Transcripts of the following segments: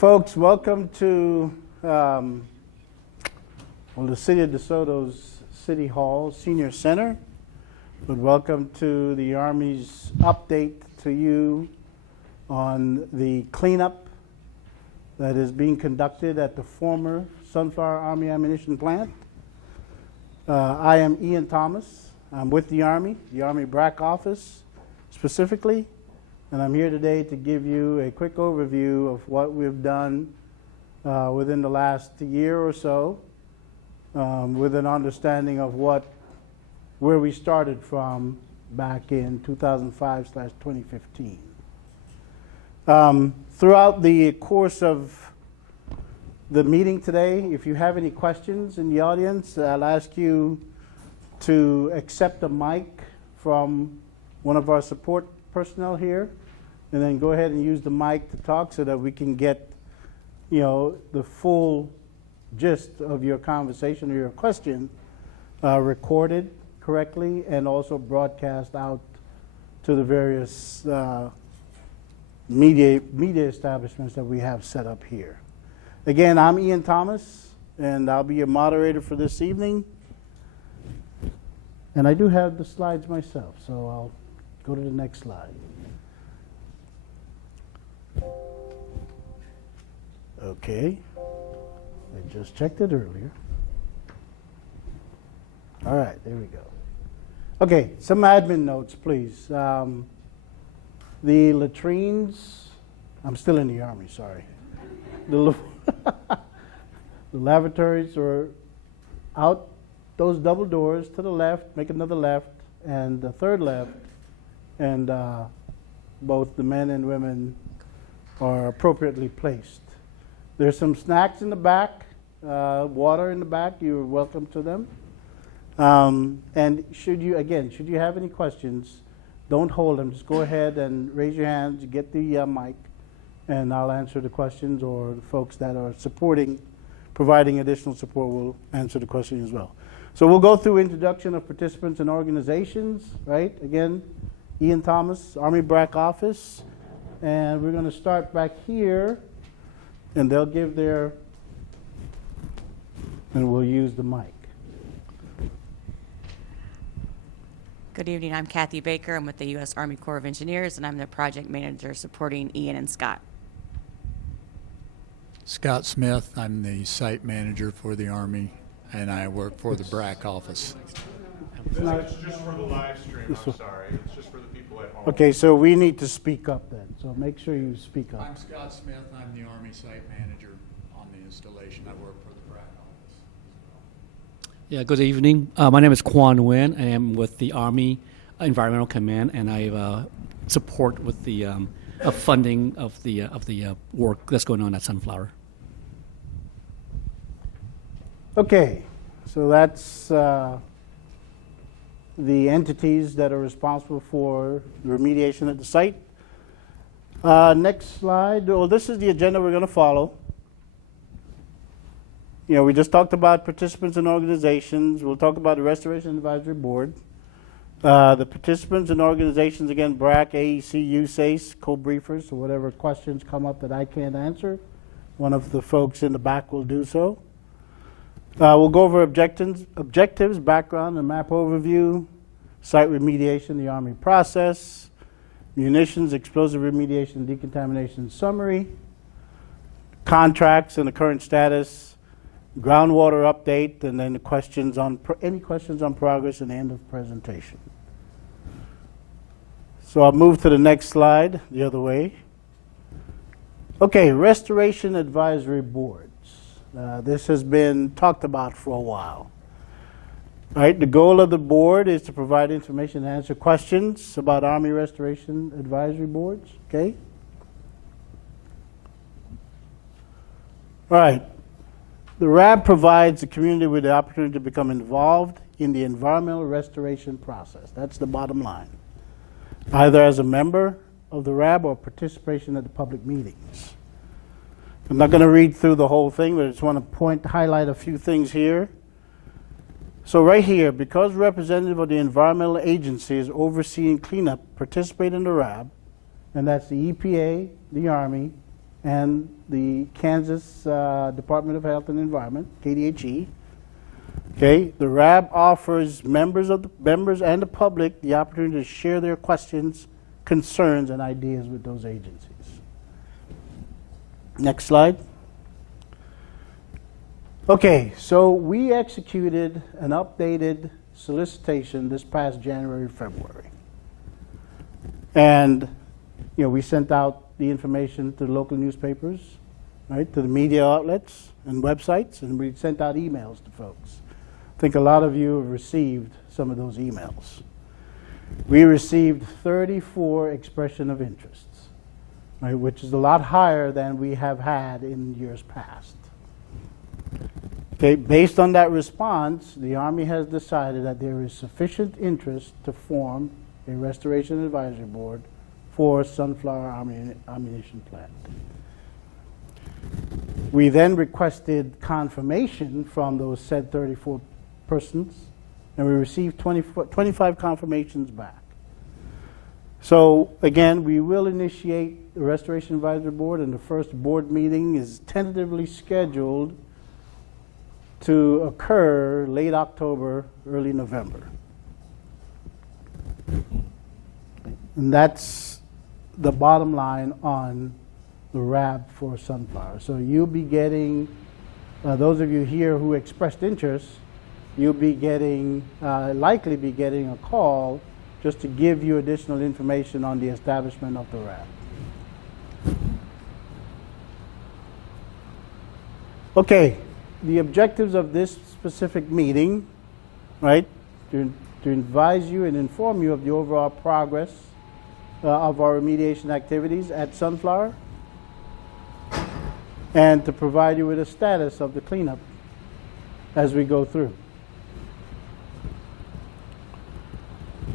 Folks, welcome to the City of DeSoto's City Hall Senior Center. But welcome to the Army's update to you on the cleanup that is being conducted at the former Sunflower Army Ammunition Plant. I am Ian Thomas. I'm with the Army BRAC office specifically. And I'm here today to give you a quick overview of what we've done within the last year or so, with an understanding of where we started from back in 2005/2015. Throughout the course of the meeting today, if you have any questions in the audience, I'll ask you to accept a mic from one of our support personnel here, and then go ahead and use the mic to talk so that we can get, the full gist of your conversation or your question recorded correctly and also broadcast out to the various media establishments that we have set up here. Again, I'm Ian Thomas, and I'll be your moderator for this evening. And I do have the slides myself, so I'll go to the next slide. Okay, I just checked it earlier. All right, there we go. Okay, some admin notes, please. The latrines, I'm still in the Army, sorry. The lavatories are out those double doors to the left, make another left, and the third left, and both the men and women are appropriately placed. There's some snacks in the back, water in the back. You're welcome to them. And should you have any questions, don't hold them. Just go ahead and raise your hands, get the mic, and I'll answer the questions, or the folks that are providing additional support will answer the question as well. So we'll go through introduction of participants and organizations, right? Again, Ian Thomas, Army BRAC office. And we're going to start back here, and they'll give and we'll use the mic. Good evening, I'm Kathy Baker. I'm with the U.S. Army Corps of Engineers, and I'm the project manager supporting Ian and Scott. Scott Smith, I'm the site manager for the Army, and I work for the BRAC office. It's just for the live stream, I'm sorry. It's just for the people at home. Okay, so we need to speak up then. So make sure you speak up. I'm Scott Smith. I'm the Army site manager on the installation. I work for the BRAC office. Yeah, good evening. My name is Quan Nguyen. I am with the Army Environmental Command, and I support with the funding of the work that's going on at Sunflower. Okay, so that's the entities that are responsible for the remediation at the site. Next slide. Well, this is the agenda we're going to follow. We just talked about participants and organizations. We'll talk about the Restoration Advisory Board. The participants and organizations, again, BRAC, AEC, USACE, co-briefers, so whatever questions come up that I can't answer, one of the folks in the back will do so. We'll go over objectives, background and map overview, site remediation, the Army process, munitions, explosive remediation, decontamination summary, contracts and the current status, groundwater update, and then the questions any questions on progress and the end of presentation. So I'll move to the next slide, the other way. Okay, Restoration Advisory Board. This has been talked about for a while. All right, the goal of the board is to provide information and answer questions about Army Restoration Advisory Boards. Okay? All right. The RAB provides the community with the opportunity to become involved in the environmental restoration process. That's the bottom line. Either as a member of the RAB or participation at the public meetings. I'm not going to read through the whole thing, but I just want to highlight a few things here. So right here, because representative of the environmental agency is overseeing cleanup, participate in the RAB, and that's the EPA, the Army, and the Kansas Department of Health and Environment, KDHE. Okay, the RAB offers members and the public the opportunity to share their questions, concerns, and ideas with those agencies. Next slide. Okay, so we executed an updated solicitation this past January, February. And, you know, we sent out the information to the local newspapers, right, to the media outlets and websites, and we sent out emails to folks. I think a lot of you have received some of those emails. We received 34 expression of interests, right, which is a lot higher than we have had in years past. Okay, based on that response, the Army has decided that there is sufficient interest to form a Restoration Advisory Board for Sunflower Ammunition Plant. We then requested confirmation from those said 34 persons, and we received 25 confirmations back. So again, we will initiate the Restoration Advisory Board, and the first board meeting is tentatively scheduled to occur late October, early November. And that's the bottom line on the RAB for Sunflower. So you'll be getting, those of you here who expressed interest, you'll be getting, likely be getting a call just to give you additional information on the establishment of the RAB. Okay, the objectives of this specific meeting, right, to advise you and inform you of the overall progress of our remediation activities at Sunflower, and to provide you with a status of the cleanup as we go through.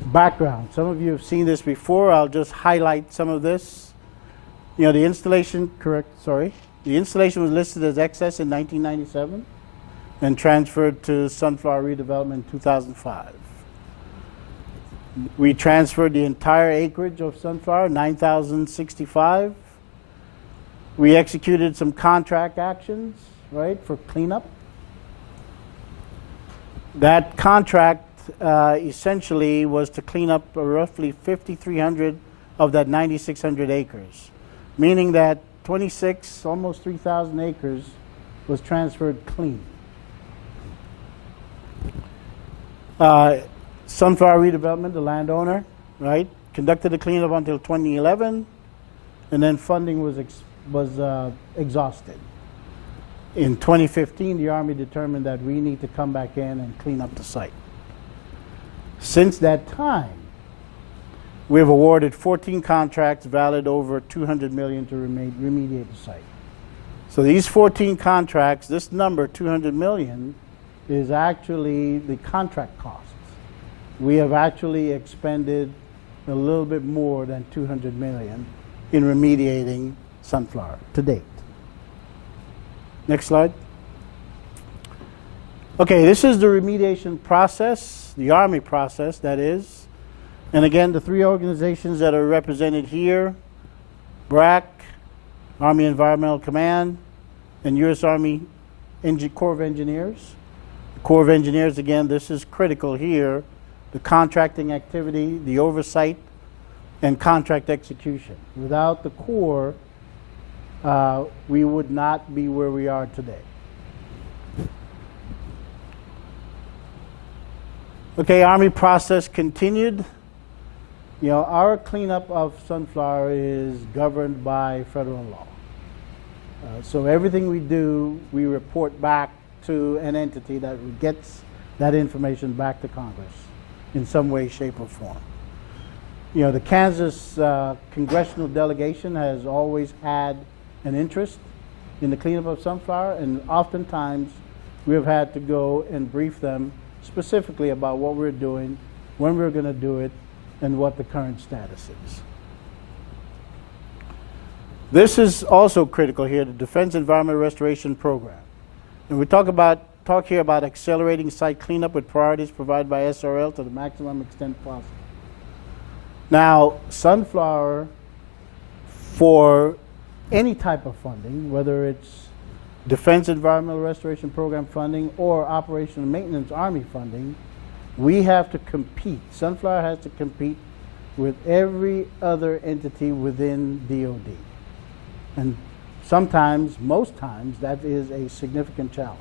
Background. Some of you have seen this before. I'll just highlight some of this. You know, the installation, the installation was listed as excess in 1997 and transferred to Sunflower Redevelopment in 2005. We transferred the entire acreage of Sunflower, 9,065. We executed some contract actions, right, for cleanup. That contract essentially was to clean up roughly 5,300 of that 9,600 acres, meaning that 26, almost 3,000 acres was transferred clean. Sunflower Redevelopment, the landowner, right, conducted the cleanup until 2011, and then funding was exhausted. In 2015, the Army determined that we need to come back in and clean up the site. Since that time, we have awarded 14 contracts valid over $200 million to remediate the site. So these 14 contracts, this number, $200 million, is actually the contract costs. We have actually expended a little bit more than $200 million in remediating Sunflower to date. Next slide. Okay, this is the remediation process, the Army process, that is. And again, the three organizations that are represented here, BRAC, Army Environmental Command, and U.S. Army Corps of Engineers. The Corps of Engineers, again, this is critical here, the contracting activity, the oversight, and contract execution. Without the Corps, we would not be where we are today. Okay, Army process continued. You know, our cleanup of Sunflower is governed by federal law. So everything we do, we report back to an entity that gets that information back to Congress in some way, shape, or form. You know, the Kansas congressional delegation has always had an interest in the cleanup of Sunflower, and oftentimes we have had to go and brief them specifically about what we're doing, when we're going to do it, and what the current status is. This is also critical here, the Defense Environmental Restoration Program. And we talk here about accelerating site cleanup with priorities provided by SRL to the maximum extent possible. Now, Sunflower, for any type of funding, whether it's Defense Environmental Restoration Program funding or Operation and Maintenance Army funding, we have to compete. Sunflower has to compete with every other entity within DOD. And sometimes, most times, that is a significant challenge.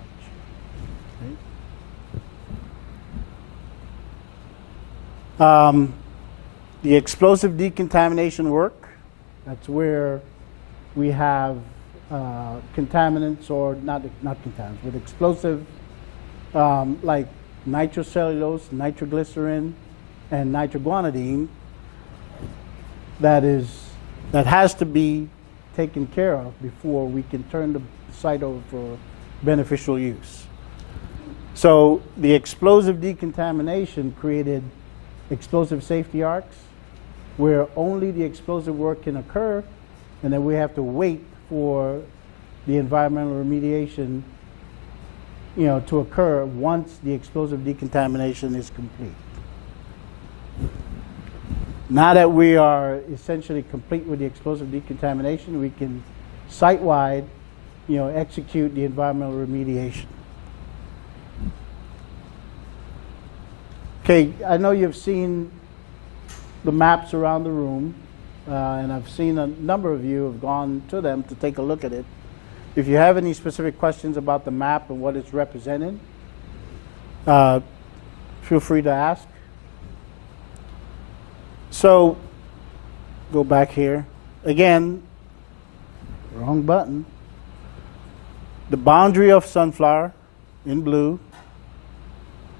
Okay? The explosive decontamination work, that's where we have contaminants, or not contaminants, but explosive like nitrocellulose, nitroglycerin, and nitroguanidine that has to be taken care of before we can turn the site over for beneficial use. So the explosive decontamination created explosive safety arcs where only the explosive work can occur, and then we have to wait for the environmental remediation, to occur once the explosive decontamination is complete. Now that we are essentially complete with the explosive decontamination, we can site-wide, execute the environmental remediation. Okay, I know you've seen the maps around the room, and I've seen a number of you have gone to them to take a look at it. If you have any specific questions about the map and what it's represented, feel free to ask. So, go back here. Again, wrong button. The boundary of Sunflower in blue.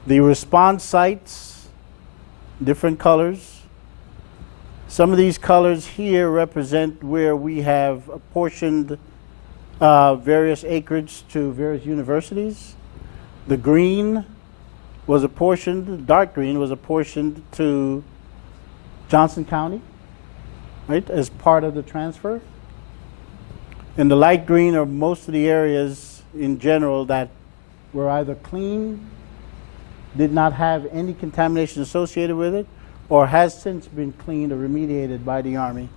The response sites, different colors. Some of these colors here represent where we have apportioned various acreage to various universities. The green was apportioned, dark green was apportioned to Johnson County, right, as part of the transfer. And the light green are most of the areas in general that were either clean, did not have any contamination associated with it, or has since been cleaned or remediated by the Army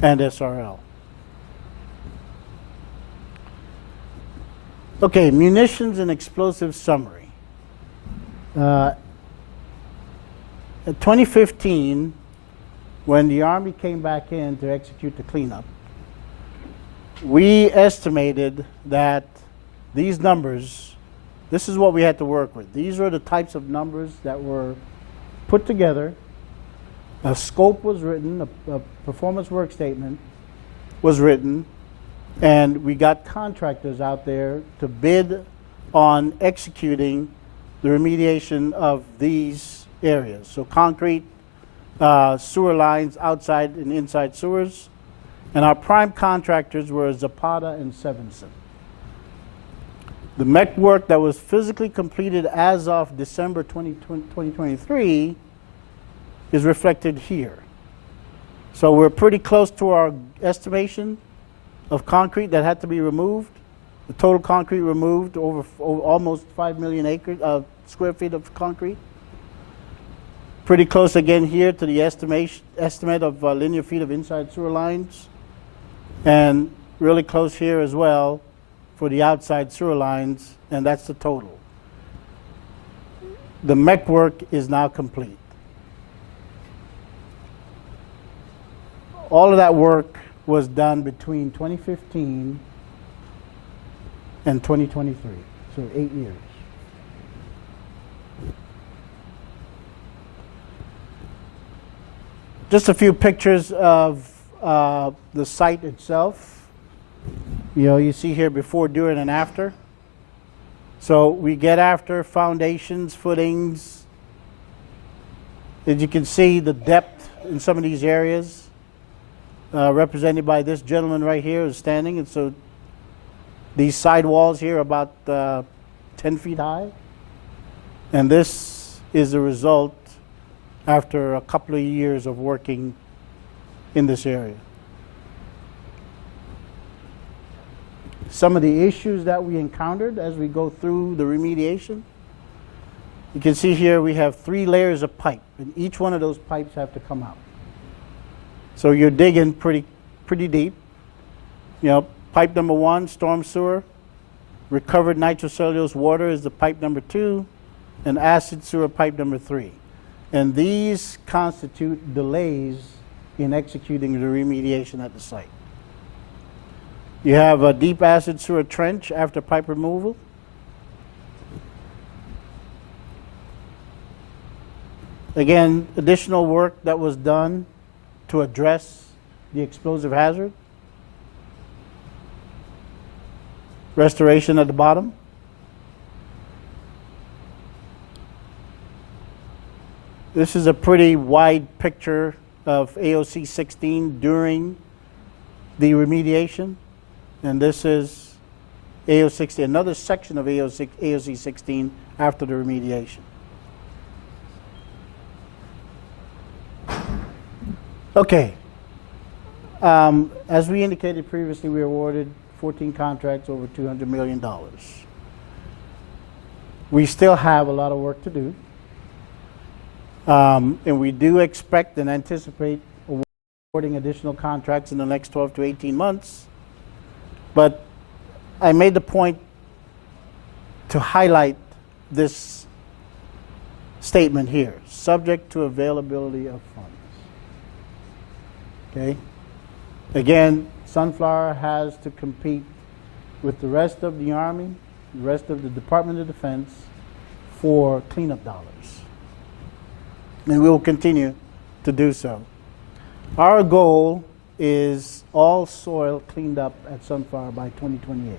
and SRL. Okay, munitions and explosives summary. In 2015, when the Army came back in to execute the cleanup, we estimated that these numbers, this is what we had to work with. These were the types of numbers that were put together. A scope was written, a performance work statement was written, and we got contractors out there to bid on executing the remediation of these areas. So concrete, sewer lines, outside and inside sewers. And our prime contractors were Zapata and Sevenson. The MEC work that was physically completed as of December 2023 is reflected here. So we're pretty close to our estimation of concrete that had to be removed. The total concrete removed over almost 5 million square feet of concrete. Pretty close again here to the estimate of linear feet of inside sewer lines. And really close here as well for the outside sewer lines, and that's the total. The MEC work is now complete. All of that work was done between 2015 and 2023, so 8 years. Just a few pictures of the site itself. You see here before, during, and after. So we get after foundations, footings. As you can see, the depth in some of these areas, represented by this gentleman right here is standing. And so these side walls here are about 10 feet high. And this is the result after a couple of years of working in this area. Some of the issues that we encountered as we go through the remediation. You can see here we have 3 layers of pipe, and each one of those pipes have to come out. So you're digging pretty deep. Pipe number 1, storm sewer. Recovered nitrocellulose water is the pipe number 2, and acid sewer pipe number 3. And these constitute delays in executing the remediation at the site. You have a deep acid sewer trench after pipe removal. Again, additional work that was done to address the explosive hazard. Restoration at the bottom. This is a pretty wide picture of AOC 16 during the remediation. And this is AOC 16, another section of AOC 16 after the remediation. Okay. As we indicated previously, we awarded 14 contracts over $200 million. We still have a lot of work to do. And we do expect and anticipate awarding additional contracts in the next 12 to 18 months. But I made the point to highlight this statement here, subject to availability of funds. Okay? Again, Sunflower has to compete with the rest of the Army, the rest of the Department of Defense for cleanup dollars. And we will continue to do so. Our goal is all soil cleaned up at Sunflower by 2028.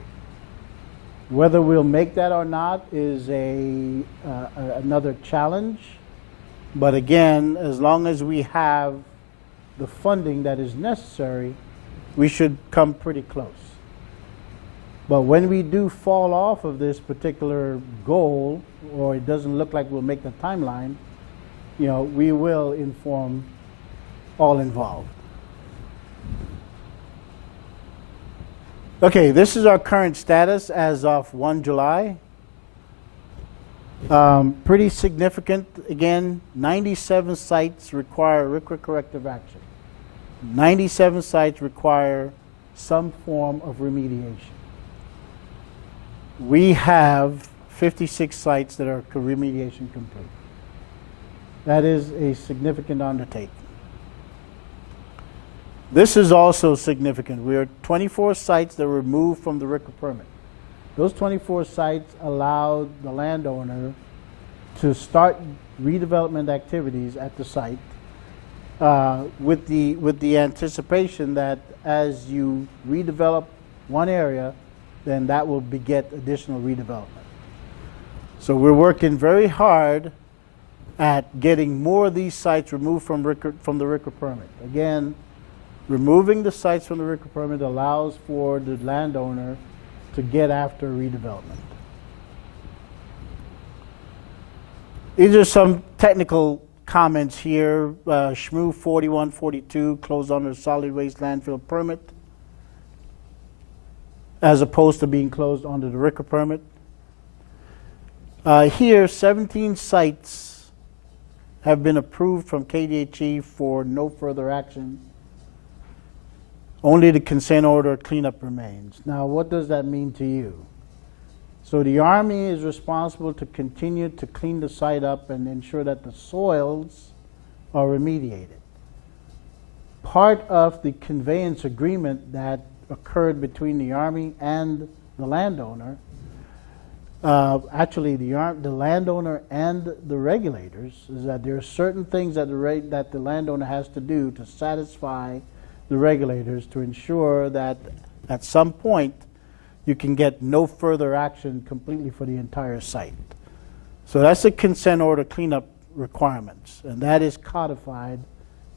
Whether we'll make that or not is another challenge. But again, as long as we have the funding that is necessary, we should come pretty close. But when we do fall off of this particular goal, or it doesn't look like we'll make the timeline, we will inform all involved. Okay, this is our current status as of 1 July. Pretty significant. Again, 97 sites require RCRA corrective action. 97 sites require some form of remediation. We have 56 sites that are remediation complete. That is a significant undertaking. This is also significant. We are 24 sites that were removed from the RCRA permit. Those 24 sites allowed the landowner to start redevelopment activities at the site with the anticipation that as you redevelop one area, then that will beget additional redevelopment. So we're working very hard at getting more of these sites removed from the RCRA permit. Again, removing the sites from the RCRA permit allows for the landowner to get after redevelopment. These are some technical comments here. SHMU 4142 closed under solid waste landfill permit as opposed to being closed under the RCRA permit. Here, 17 sites have been approved from KDHE for no further action. Only the consent order cleanup remains. Now, what does that mean to you? So the Army is responsible to continue to clean the site up and ensure that the soils are remediated. Part of the conveyance agreement that occurred between the Army and the landowner, actually the landowner and the regulators, is that there are certain things that the landowner has to do to satisfy the regulators to ensure that at some point you can get no further action completely for the entire site. So that's the consent order cleanup requirements, and that is codified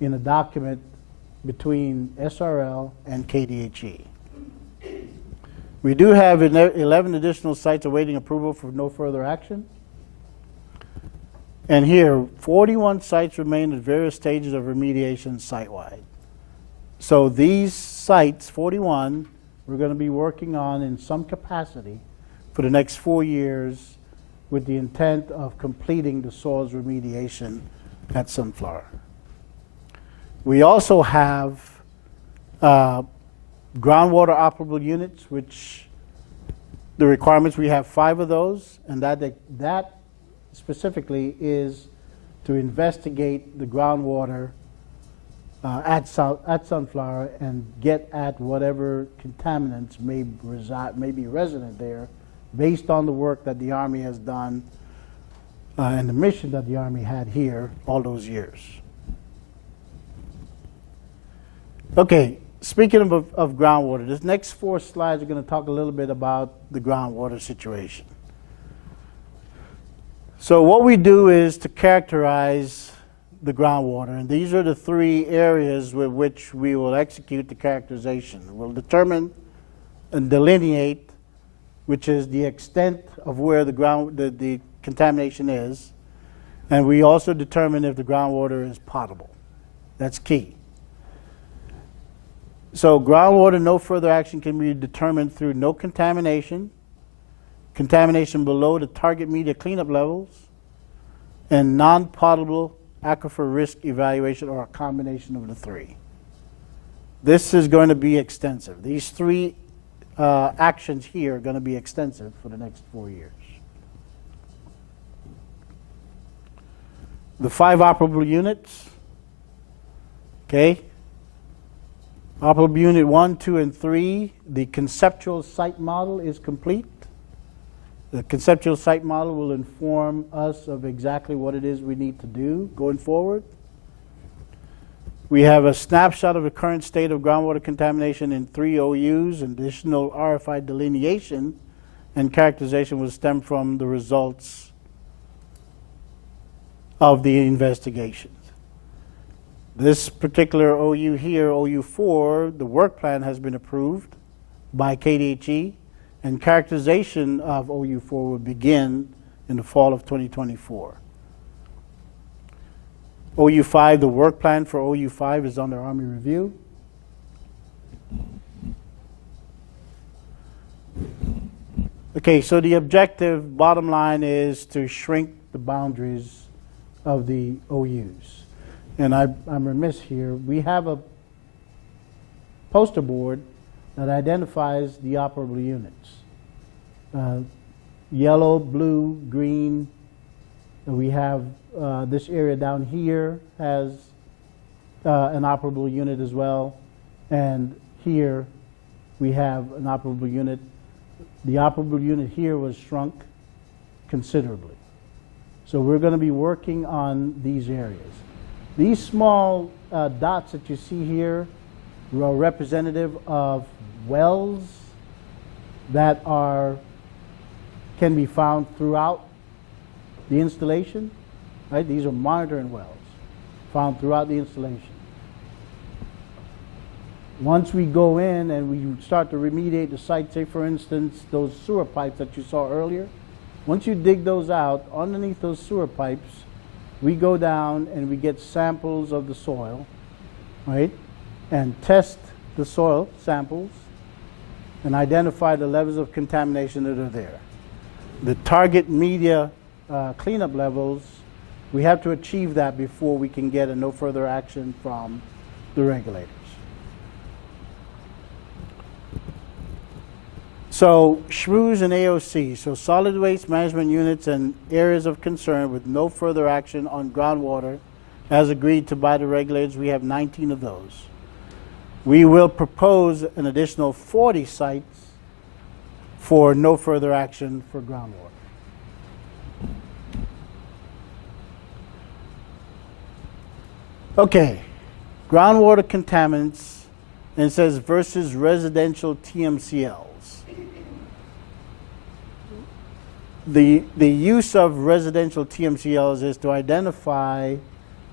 in a document between SRL and KDHE. We do have 11 additional sites awaiting approval for no further action. And here, 41 sites remain at various stages of remediation site-wide. So these sites, 41, we're going to be working on in some capacity for the next 4 years with the intent of completing the soils remediation at Sunflower. We also have groundwater operable units, which the requirements, we have 5 of those, and that specifically is to investigate the groundwater at Sunflower and get at whatever contaminants may be resident there, based on the work that the Army has done and the mission that the Army had here all those years. Okay, speaking of groundwater, this next 4 slides are going to talk a little bit about the groundwater situation. So what we do is to characterize the groundwater, and these are the 3 areas with which we will execute the characterization. We'll determine and delineate, which is the extent of where the contamination is, and we also determine if the groundwater is potable. That's key. So groundwater, no further action can be determined through no contamination, contamination below the target media cleanup levels, and non-potable aquifer risk evaluation, or a combination of the 3. This is going to be extensive. These 3 actions here are going to be extensive for the next 4 years. The 5 operable units, okay? Operable unit 1, 2, and 3, the conceptual site model is complete. The conceptual site model will inform us of exactly what it is we need to do going forward. We have a snapshot of the current state of groundwater contamination in 3 OUs, and additional RFI delineation and characterization will stem from the results of the investigations. This particular OU here, OU4, the work plan has been approved by KDHE, and characterization of OU4 will begin in the fall of 2024. OU5, the work plan for OU5 is under Army review. Okay, so the objective, bottom line, is to shrink the boundaries of the OUs. And I'm remiss here. We have a poster board that identifies the operable units. Yellow, blue, green. And we have this area down here has an operable unit as well. And here we have an operable unit. The operable unit here was shrunk considerably. So we're going to be working on these areas. These small dots that you see here are representative of wells that can be found throughout the installation. Right? These are monitoring wells found throughout the installation. Once we go in and we start to remediate the site, say for instance those sewer pipes that you saw earlier, once you dig those out, underneath those sewer pipes, we go down and we get samples of the soil, right, and test the soil samples and identify the levels of contamination that are there. The target media cleanup levels, we have to achieve that before we can get a no further action from the regulators. So SHREWs and AOC, so solid waste management units and areas of concern with no further action on groundwater as agreed to by the regulators, we have 19 of those. We will propose an additional 40 sites for no further action for groundwater. Okay, groundwater contaminants, and it says versus residential TMCLs. The use of residential TMCLs is to identify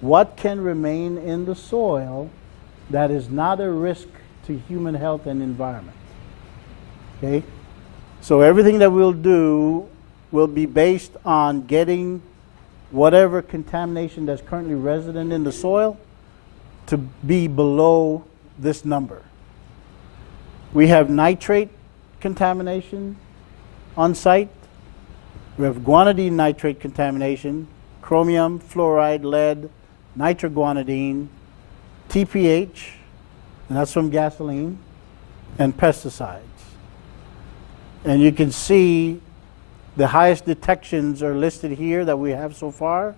what can remain in the soil that is not a risk to human health and environment. Okay? So everything that we'll do will be based on getting whatever contamination that's currently resident in the soil to be below this number. We have nitrate contamination on site. We have guanidine nitrate contamination, chromium, fluoride, lead, nitroguanidine, TPH, and that's from gasoline, and pesticides. And you can see the highest detections are listed here that we have so far,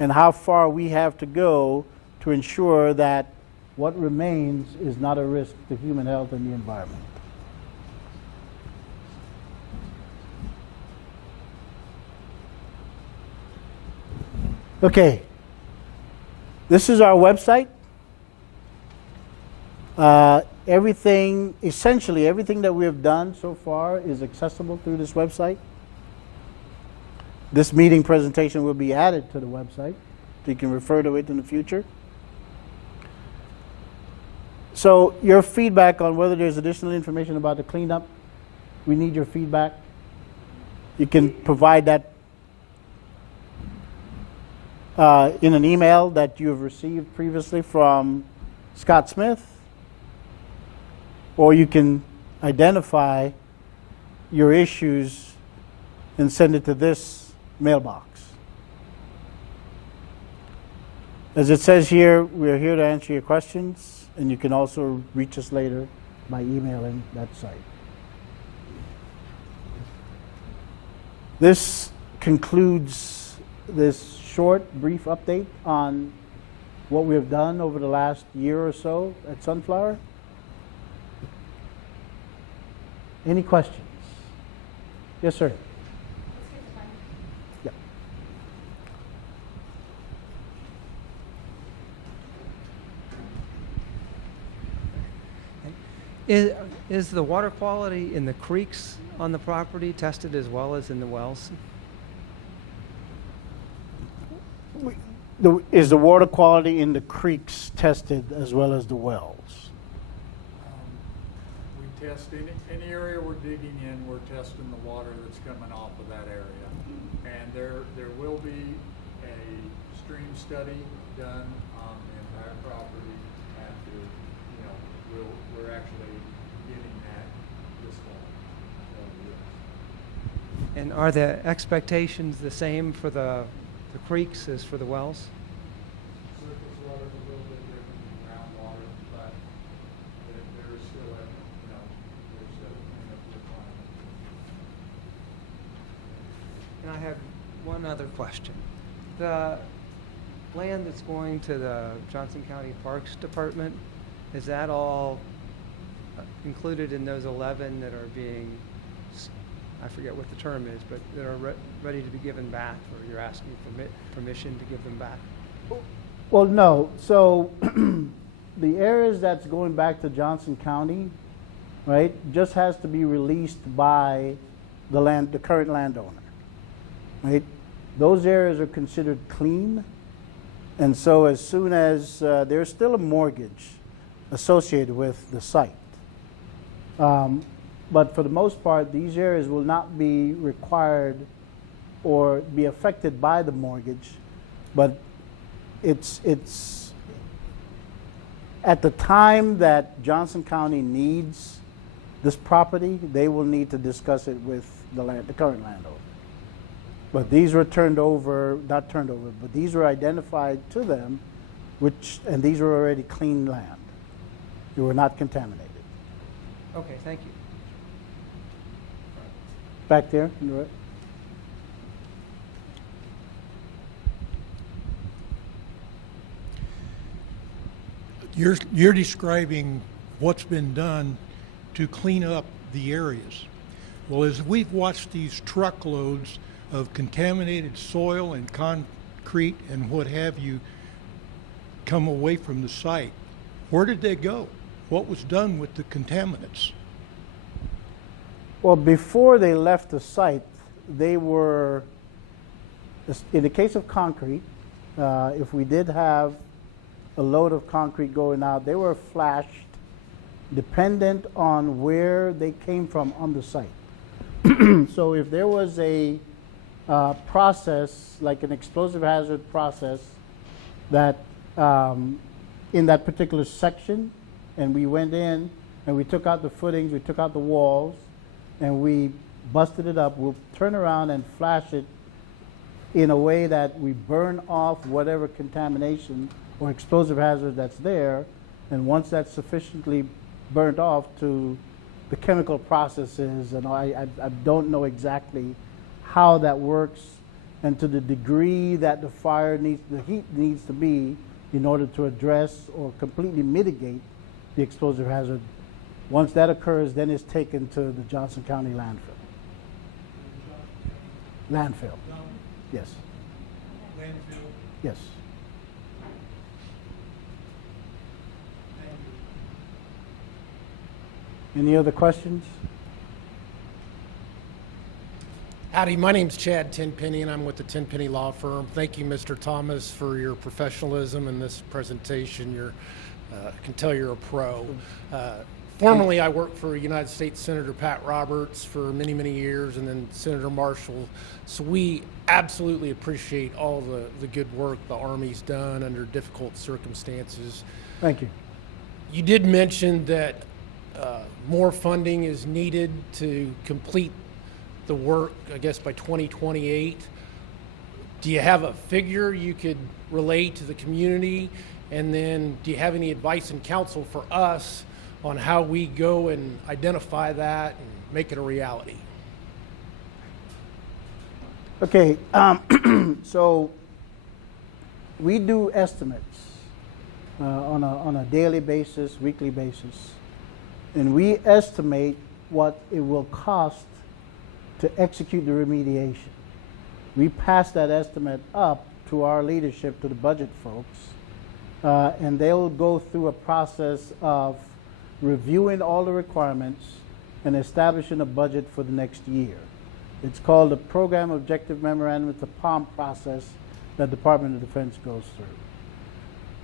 and how far we have to go to ensure that what remains is not a risk to human health and the environment. Okay, this is our website. Essentially everything that we have done so far is accessible through this website. This meeting presentation will be added to the website, so you can refer to it in the future. So your feedback on whether there's additional information about the cleanup, we need your feedback. You can provide that in an email that you have received previously from Scott Smith, or you can identify your issues and send it to this mailbox. As it says here, we're here to answer your questions, and you can also reach us later by emailing that site. This concludes this short, brief update on what we have done over the last year or so at Sunflower. Any questions? Yes, sir. Yeah. Is the water quality in the creeks on the property tested as well as in the wells? Is the water quality in the creeks tested as well as the wells? We test any area we're digging in, we're testing the water that's coming off of that area. And there will be a stream study done on the entire property after, we're actually getting that this fall. So, yes. And are the expectations the same for the creeks as for the wells? Surface water is a little bit different than groundwater, but there's still there's a requirement. And I have one other question. The land that's going to the Johnson County Parks Department, is that all included in those 11 that are being, I forget what the term is, but that are ready to be given back, or you're asking permission to give them back? Well, no. So the areas that's going back to Johnson County, right, just has to be released by the current landowner, right? Those areas are considered clean, and so as soon as there's still a mortgage associated with the site. But for the most part, these areas will not be required or be affected by the mortgage, but it's at the time that Johnson County needs this property, they will need to discuss it with the current landowner. But these were not turned over, but these were identified to them, and these were already clean land. They were not contaminated. Okay, thank you. Back there, on the right. You're describing what's been done to clean up the areas. Well, as we've watched these truckloads of contaminated soil and concrete and what have you come away from the site, where did they go? What was done with the contaminants? Well, before they left the site, they were, in the case of concrete, if we did have a load of concrete going out, they were flashed dependent on where they came from on the site. So if there was a process, like an explosive hazard process, that in that particular section, and we went in and we took out the footings, we took out the walls, and we busted it up, we'll turn around and flash it in a way that we burn off whatever contamination or explosive hazard that's there, and once that's sufficiently burnt off to the chemical processes, and I don't know exactly how that works and to the degree that the heat needs to be in order to address or completely mitigate the explosive hazard. Once that occurs, then it's taken to the Johnson County landfill. Landfill. Yes. Landfill. Yes. Any other questions? Howdy, my name's Chad Tenpenny, and I'm with the Tenpenny Law Firm. Thank you, Mr. Thomas, for your professionalism in this presentation. I can tell you're a pro. Formerly, I worked for United States Senator Pat Roberts for many, many years, and then Senator Marshall. So we absolutely appreciate all the good work the Army's done under difficult circumstances. Thank you. You did mention that more funding is needed to complete the work, I guess, by 2028. Do you have a figure you could relate to the community? And then do you have any advice and counsel for us on how we go and identify that and make it a reality? Okay, so we do estimates on a daily basis, weekly basis, and we estimate what it will cost to execute the remediation. We pass that estimate up to our leadership, to the budget folks, and they'll go through a process of reviewing all the requirements and establishing a budget for the next year. It's called the Program Objective Memorandum. It's a POM process that Department of Defense goes through.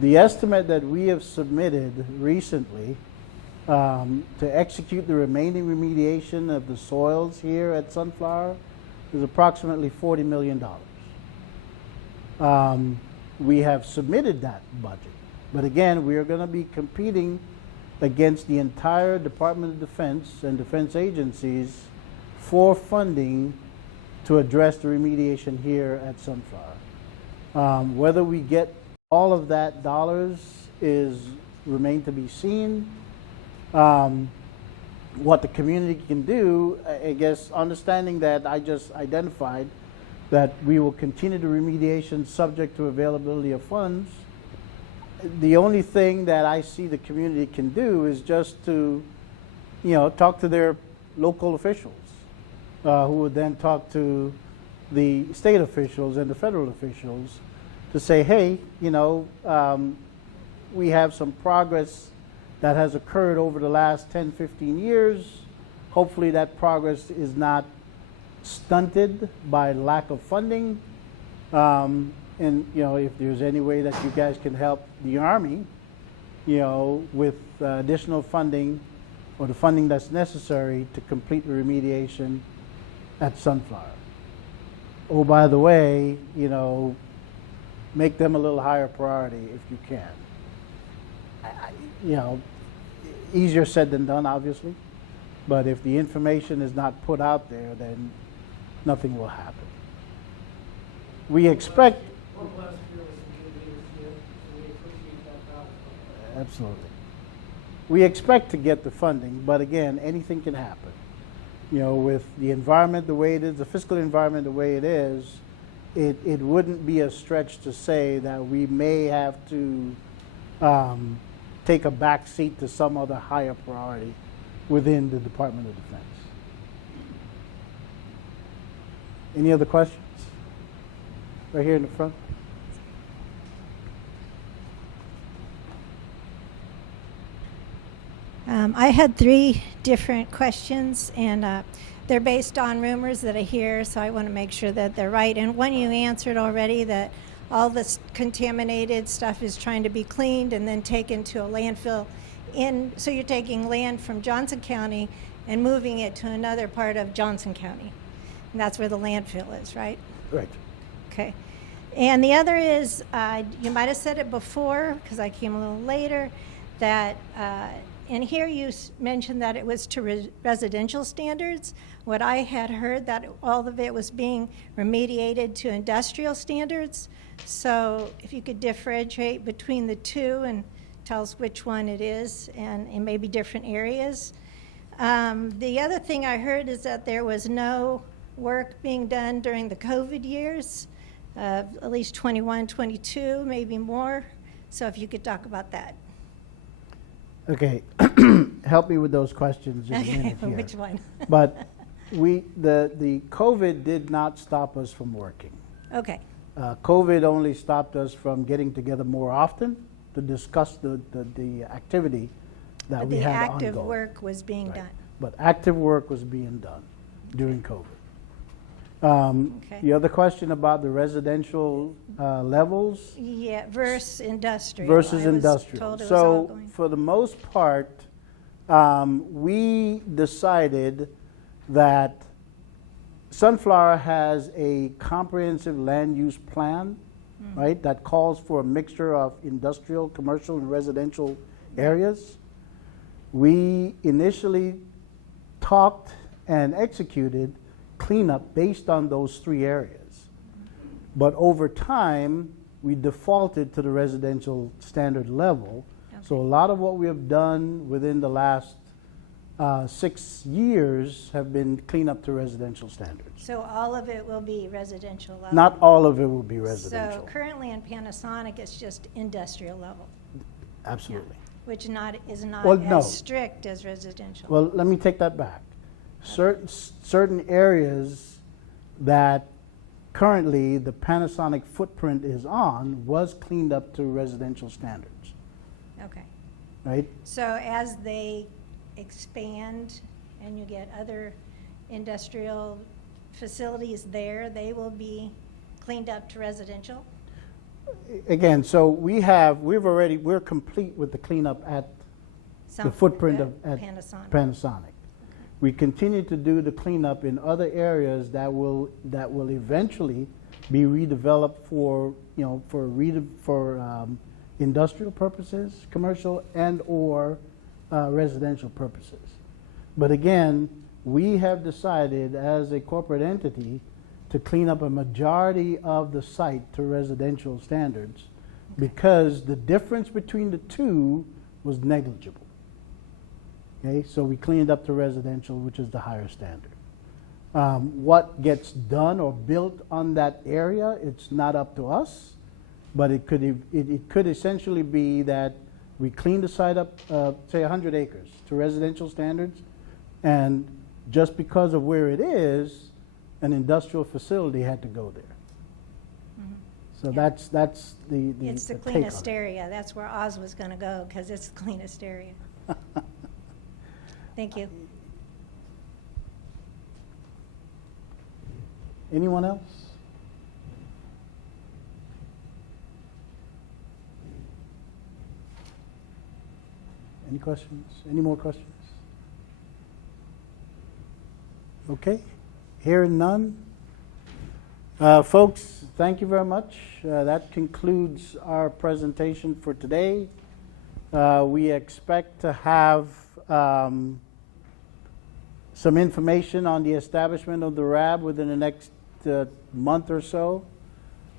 The estimate that we have submitted recently to execute the remaining remediation of the soils here at Sunflower is approximately $40 million. We have submitted that budget, but again, we are going to be competing against the entire Department of Defense and defense agencies for funding to address the remediation here at Sunflower. Whether we get all of that dollars remain to be seen. What the community can do, I guess, understanding that I just identified that we will continue the remediation subject to availability of funds. The only thing that I see the community can do is just to, talk to their local officials, who would then talk to the state officials and the federal officials to say, hey, we have some progress that has occurred over the last 10, 15 years. Hopefully that progress is not stunted by lack of funding. And, if there's any way that you guys can help the Army, with additional funding or the funding that's necessary to complete the remediation at Sunflower. Oh, by the way, make them a little higher priority if you can. Easier said than done, obviously, but if the information is not put out there, then nothing will happen. We expect... Absolutely. We expect to get the funding, but again, anything can happen. With the environment the way it is, the fiscal environment the way it is, it wouldn't be a stretch to say that we may have to take a back seat to some other higher priority within the Department of Defense. Any other questions? Right here in the front. I had 3 different questions, and they're based on rumors that I hear, so I want to make sure that they're right. And one you answered already, that all this contaminated stuff is trying to be cleaned and then taken to a landfill. So you're taking land from Johnson County and moving it to another part of Johnson County. And that's where the landfill is, right? Right. Okay. And the other is, you might have said it before, because I came a little later, that and here you mentioned that it was to residential standards. What I had heard that all of it was being remediated to industrial standards. So if you could differentiate between the two and tell us which one it is, and it may be different areas. The other thing I heard is that there was no work being done during the COVID years, at least 21, 22, maybe more. So if you could talk about that. Okay, help me with those questions in a Okay, minute here. which one? But the COVID did not stop us from working. Okay, COVID only stopped us from getting together more often to discuss the activity that but we the had active ongoing. work was being Right. done. But active work was being done during COVID. Okay. The other question about the residential levels Yeah, versus industrial. versus I was industrial. told it was all So going- for the most part, we decided that Sunflower has a comprehensive land use plan, right, that calls for a mixture of industrial, commercial, and residential areas. We initially talked and executed cleanup based on those three areas. But over time, we defaulted to the residential standard level. So a lot of what we have done within the last 6 years have been cleanup to residential standards. So all of it will be residential level? Not all of it will be residential. So currently in Panasonic, it's just industrial level, Absolutely. which is not Well, no. as strict as residential. Well, let me take that back. Certain areas that currently the Panasonic footprint is on was cleaned up to residential standards, Okay. right? So as they expand and you get other industrial facilities there, they will be cleaned up to residential? Again, so we're complete with the cleanup at the footprint of at Panasonic. Panasonic. We continue to do the cleanup in other areas that will eventually be redeveloped for industrial purposes, commercial and or residential purposes. But again, we have decided as a corporate entity to clean up a majority of the site to residential standards because the difference between the two was negligible. Okay, so we cleaned up to residential, which is the higher standard. What gets done or built on that area, it's not up to us, but it could essentially be that we clean the site up, say 100 acres to residential standards, and just because of where it is, an industrial facility had to go there. So that's the It's the take on cleanest it. area. That's where Oz was going to go because it's the cleanest area. Thank you. Anyone else? Any questions? Any more questions? Okay, hearing none. Folks, thank you very much. That concludes our presentation for today. We expect to have some information on the establishment of the RAB within the next month or so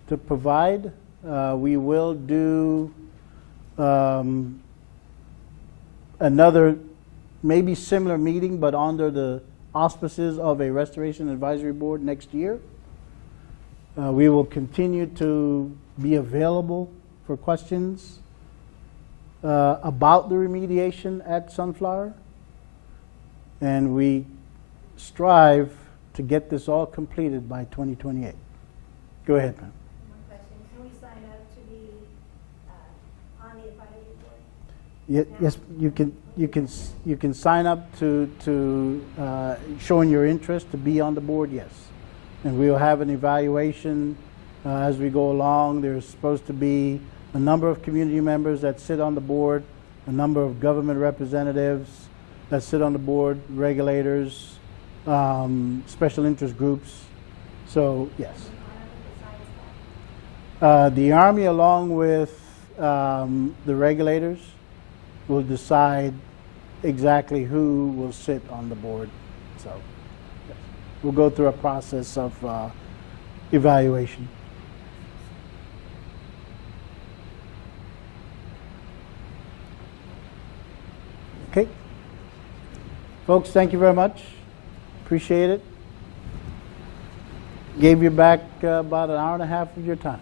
to provide. We will do another maybe similar meeting, but under the auspices of a Restoration Advisory Board next year. We will continue to be available for questions about the remediation at Sunflower. And we strive to get this all completed by 2028. Go ahead, ma'am. One question. Can we sign up to be on the advisory board? Yes, you can sign up to showing your interest to be on the board, yes. And we'll have an evaluation as we go along. There's supposed to be a number of community members that sit on the board, a number of government representatives that sit on the board, regulators, special interest groups. So, yes. The Army, along with the regulators, will decide exactly who will sit on the board. So, yes. We'll go through a process of evaluation. Okay. Folks, thank you very much. Appreciate it. Gave you back about an hour and a half of your time.